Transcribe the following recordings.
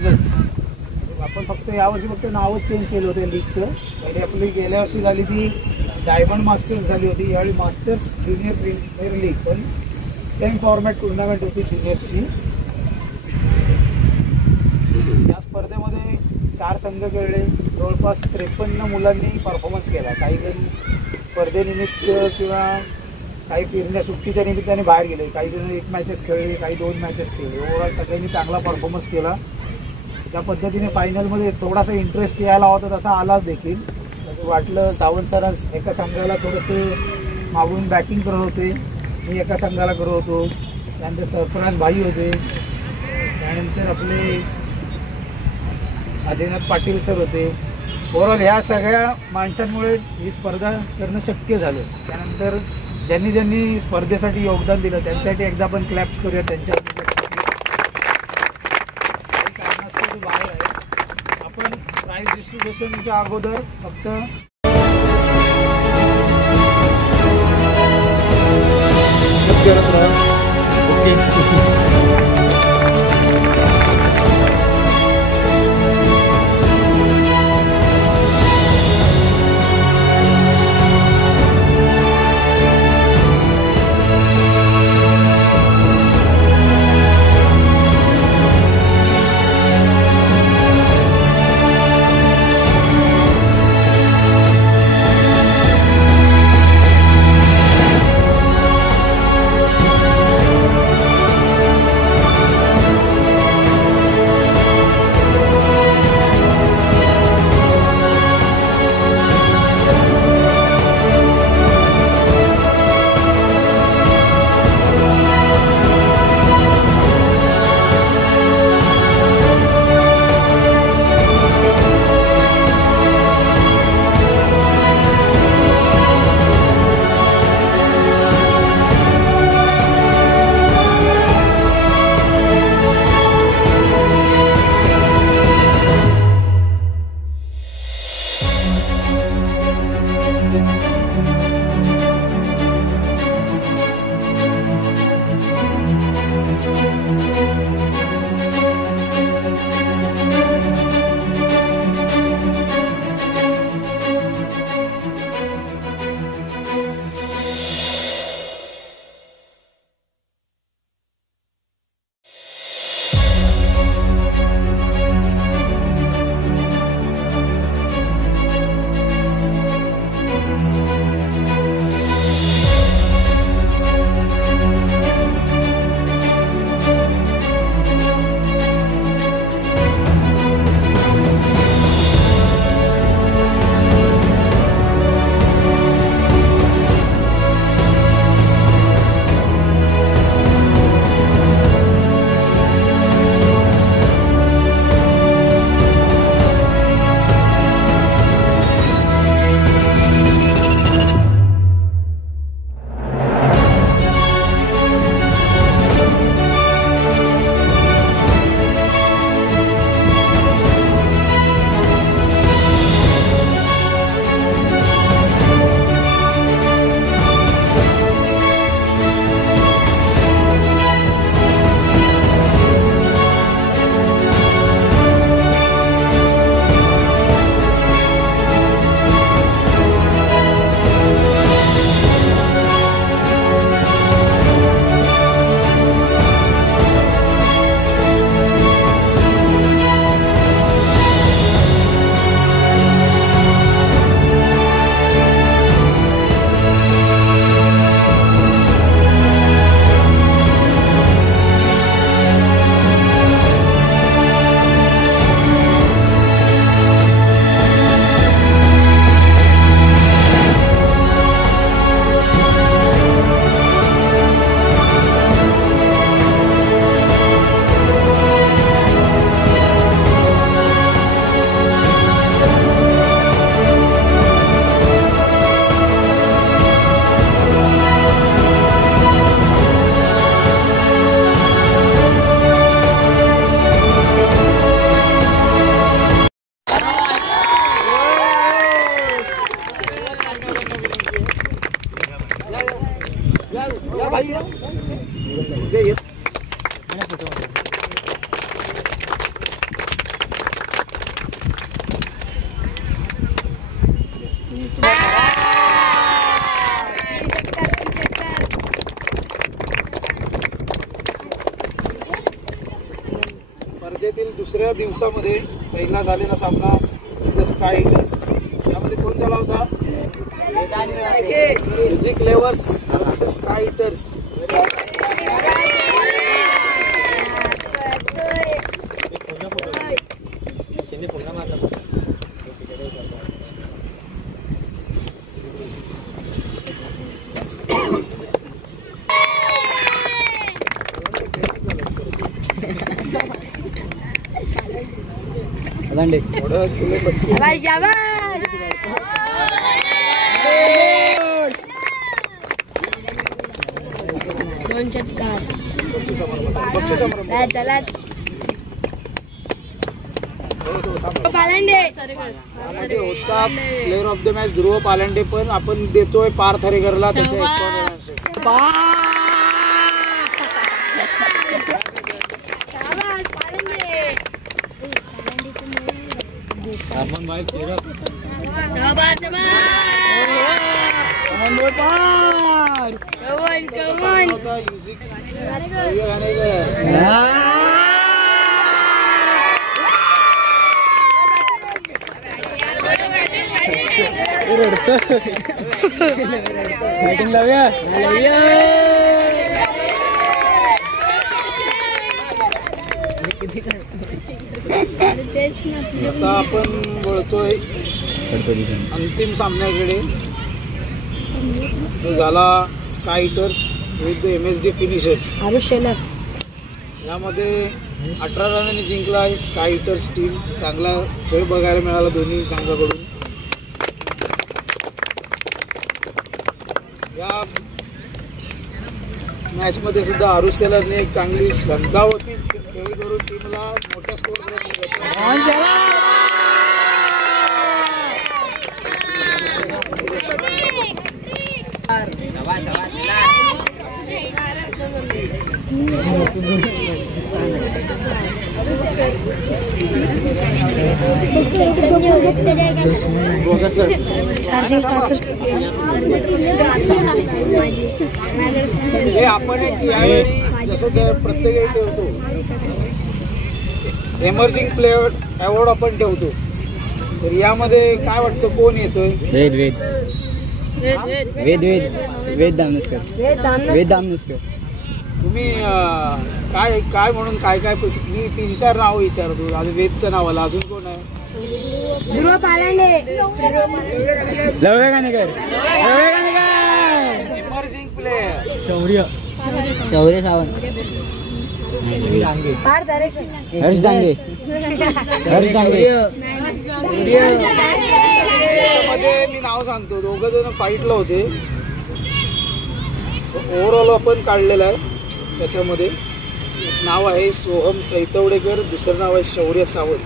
आपण फक्त यावर्षी फक्त नावच चेंज केलं होतं लीगचं. पहिले आपली गेल्या वर्षी झाली ती डायमंड मास्टर्स झाली होती, यावेळी मास्टर्स ज्युनियर प्रीमियर लीग, पण सेम फॉर्मॅट टुर्नामेंट होती ज्युनियर्सची. या स्पर्धेमध्ये 4 संघ खेळले, जवळपास 53 मुलांनी परफॉर्मन्स केला. काही जण स्पर्धेनिमित्त किंवा काही फिरण्या सुट्टीच्या निमित्ताने बाहेर गेले, काही जण 1 मॅचेस खेळले, काही 2 मॅचेस खेळले. ओव्हरऑल सगळ्यांनी चांगला परफॉर्मन्स केला. त्या पद्धतीने फायनलमध्ये थोडासा इंटरेस्ट यायला होता, तसा आलाच देखील. वाटलं सावंत सरांस एका संघाला थोडंसं मागून बॅटिंग करत होते, मी एका संघाला करत होतो. त्यानंतर सरफराज भाई होते, त्यानंतर आपले आदिनाथ पाटील सर होते. ओव्हरऑल ह्या सगळ्या माणसांमुळे ही स्पर्धा करणं शक्य झालं. त्यानंतर ज्यांनी ज्यांनी स्पर्धेसाठी योगदान दिलं त्यांच्यासाठी एकदा आपण क्लॅप्स करूया. त्यांच्या कारणास्तव बाहेर आहे. आपण प्राइज डिस्ट्रीब्युशनच्या अगोदर फक्त स्पर्धेतील दुसऱ्या दिवसामध्ये पहिला झालेला सामना स्काय ईगल्स, यामध्ये कोण झाला होता? Music levers versus sky eaters. होता प्लेअर ऑफ द मॅच ध्रुव पालांडे, पण आपण देतोय पार्थ हरेकरला त्याच्या 51 बॅटिंग लावूया. आता आपण बोलतोय अंतिम सामन्याकडे, जो झाला sky eaters with MSD finishers. यामध्ये 18 रनांनी जिंकला आहे स्काय ईटर्स टीम. चांगला खेळ बघायला मिळाला दोन्ही संघाकडून. या मॅच मध्ये सुद्धा आरुष शेलारने एक चांगली झंझावती खेळी करून टीमला मोठ्या स्कोर आपण यावेळी जसं प्रत्येक वेळी ठेवतो एमर्जिंग प्लेअर अवॉर्ड आपण ठेवतो, तर यामध्ये काय वाटतं कोण येतोय? वेद दामनसकर. तुम्ही काय म्हणून काय मी 3-4 नाव विचारतो. आज वेदचं नाव आलं, अजून कोण आहे? ध्रुव पालांडे. एमर्जिंग प्लेअर शौर्य सावंत. हर्ष डांगे. मध्ये मी नाव सांगतो, दोघं जण फाईटला होते. ओव्हरऑल आपण काढलेलं आहे. त्याच्यामध्ये एक नाव आहे सोहम सैतवडेकर, दुसरं नाव आहे शौर्य सावंत.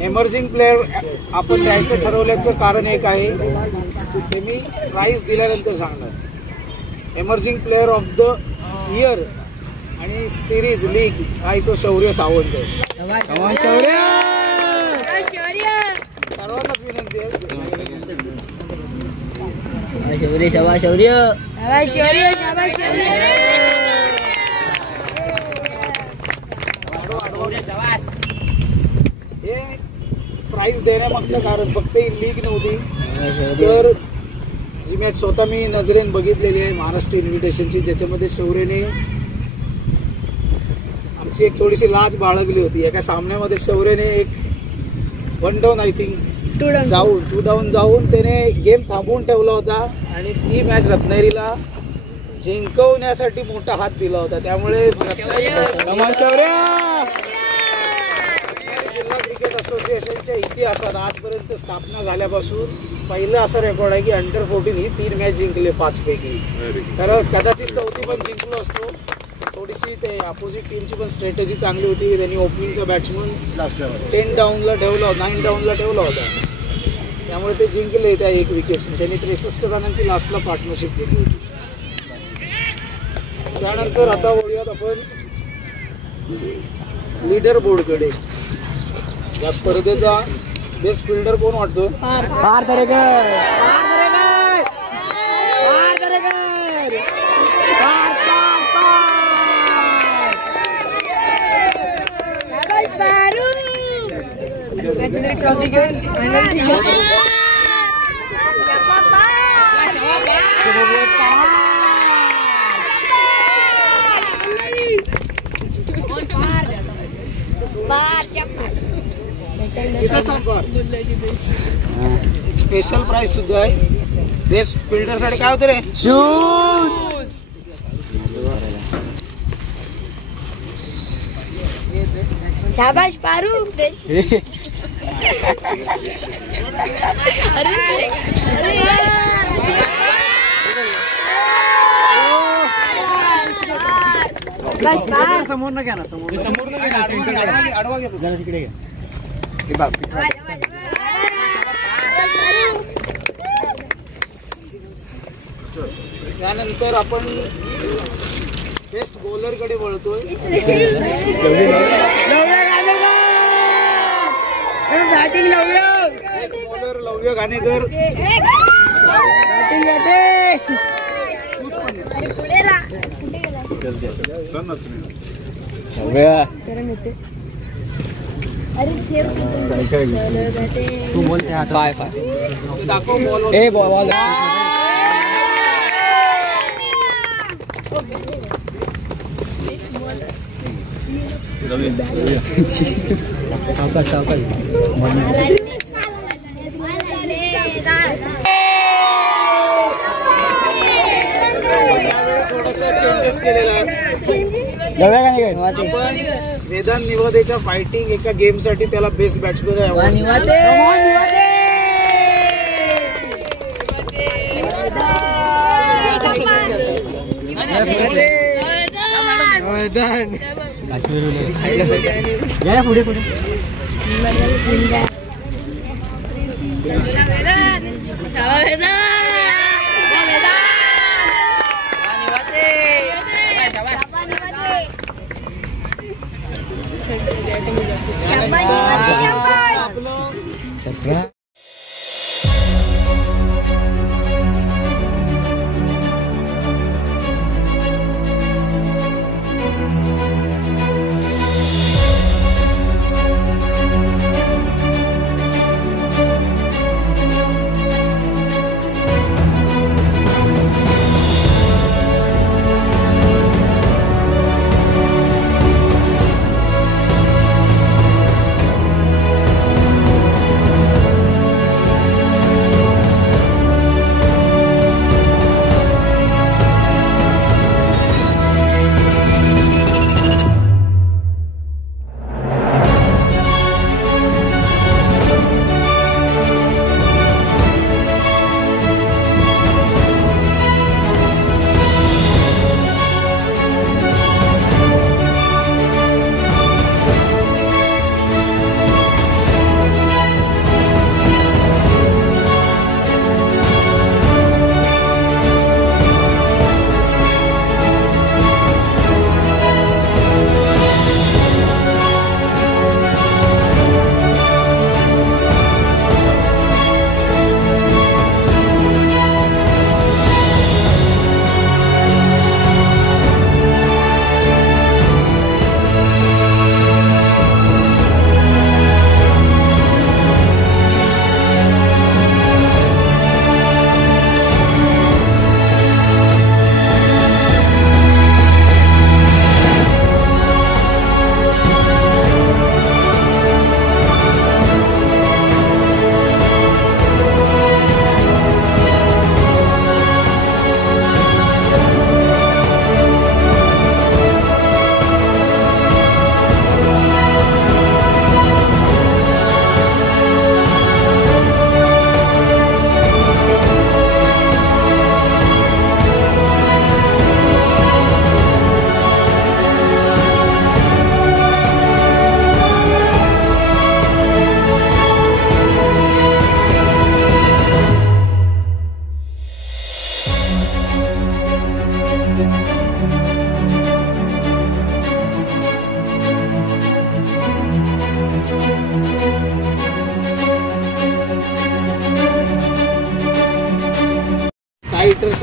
एमर्जिंग प्लेअर आपण द्यायचं ठरवल्याचं कारण एक आहे, ते मी प्राइज दिल्यानंतर सांगणार. Emerging player of the year आणि सिरीज लीग हा तो शौर्य सावंत आहे. सर्वांनाच विनंती आहे. हे प्राइज देण्यामागचं कारण फक्त ही लीग नव्हती, तर जी मॅच स्वतः मी नजरेन बघितलेली आहे महाराष्ट्र इन्व्हिटेशनची, ज्याच्यामध्ये शौर्यने आमची एक थोडीशी लाज बाळगली होती. एका सामन्यामध्ये शौर्यने एक 1 डाऊन आय थिंक 2 डाऊन जाऊन त्याने गेम थांबवून ठेवला होता आणि ती मॅच रत्नागिरीला जिंकवण्यासाठी मोठा हात दिला होता. त्यामुळे जिल्हा क्रिकेट असोसिएशनच्या इतिहासात आजपर्यंत स्थापना झाल्यापासून पहिलं असं रेकॉर्ड आहे की अंडर-14 ही 3 मॅच जिंकले 5 पैकी. तर कदाचित 4थी पण जिंकलो असतो. थोडीशी ते अपोजिट टीमची पण स्ट्रॅटेजी चांगली होती. त्यांनी ओपनिंगचा बॅट्समन 10 डाऊनला ठेवला होता, 9 डाऊनला ठेवला होता, त्यामुळे ते जिंकले त्या 1 विकेटने. त्यांनी 63 रनांची लास्टला पार्टनरशिप घेतली होती. त्यानंतर आता वळूयात आपण लीडर बोर्डकडे. या स्पर्धेचा बेस्ट फिल्डर कोण वाटतो? पार दरेकर, पार दरेकर, पार दरेकर, पार पार पार ट्रॉफी घेऊन स्पेशल प्राइज सुद्धा आहे बेस्ट फिल्डर साठी. काय होतं रे? शूज. शाबाश पारू. समोर न घ्या ना, समोर न घ्या, आडवा घ्या जरा तिकडे घ्या. त्यानंतर आपण बेस्ट बॉलर कडे वळतोय. Batting लवय. Best bowler लव्य Ghanekar. Batting येते. तू बोलते आता. फाय दाखव बॉल. ए बॉल. थोडासा चेंजेस केलेला आहे. आपण वेदांत निवादेच्या फायटिंग एका गेम साठी त्याला बेस्ट बॅट्समन पुढे पुढे. आपलं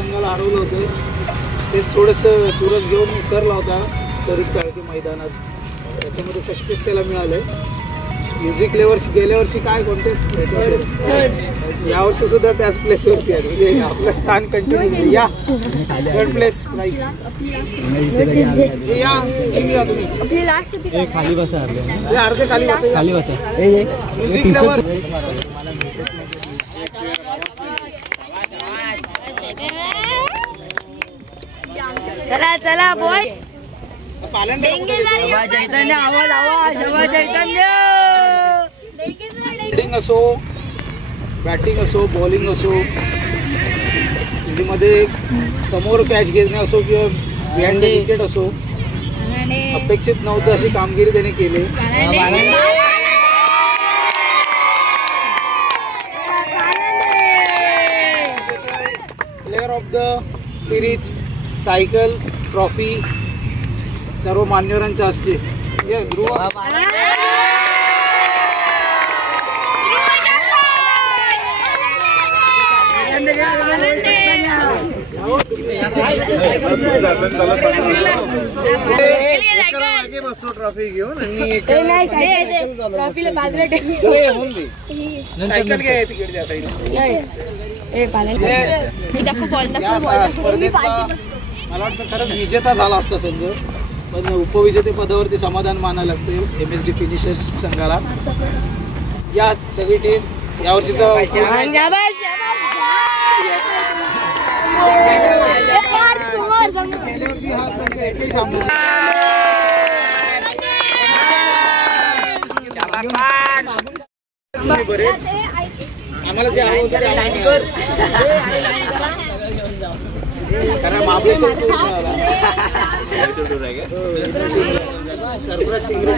संघाला हरवलं होतं. तेच थोडंसं चुरस घेऊन उतरला होता शरीर चाळकी मैदानात. त्याच्यामध्ये सक्सेस त्याला मिळालं. म्युझिक गेल्या वर्षी काय कॉन्टेस्ट यावर्षी सुद्धा त्याच प्लेसवरती आहे. म्हणजे आपलं स्थान कंटिन्यू. या थर्ड प्लेस प्राईज या तुम्ही खाली बसा अर्धे खाली बसा. खाली बसा. म्युझिक लेवर चला चला बॉय. चैतन्य आवाज आवाज चैतन्य. फिल्डिंग असो, बॅटिंग असो, बॉलिंग असो, मध्ये समोर कॅच घेणे असो किंवा बिहाइंड द विकेट असो, अपेक्षित नव्हतं अशी कामगिरी त्याने केली. Player of the series cycle trophy सर्व मान्यवरांच्या हस्ते. ध्रुव बसतो ट्रॉफी घेऊन आणि ट्रॉफीला बाजूला सायकल घ्या तिकीट द्या साईडला. मला वाटतं खरंच विजेता झाला असता संघ, पण उपविजेते पदावरती समाधान मानायला लागतं MSD फिनिशर्स संघाला. या सगळी टीम यावर्षीचा गेल्या वर्षी हा संघ एकही सामना बरेच आम्हाला जे हवं होतं कारण महाबळेश्वर सर्फराज शिंगरे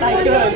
सायकल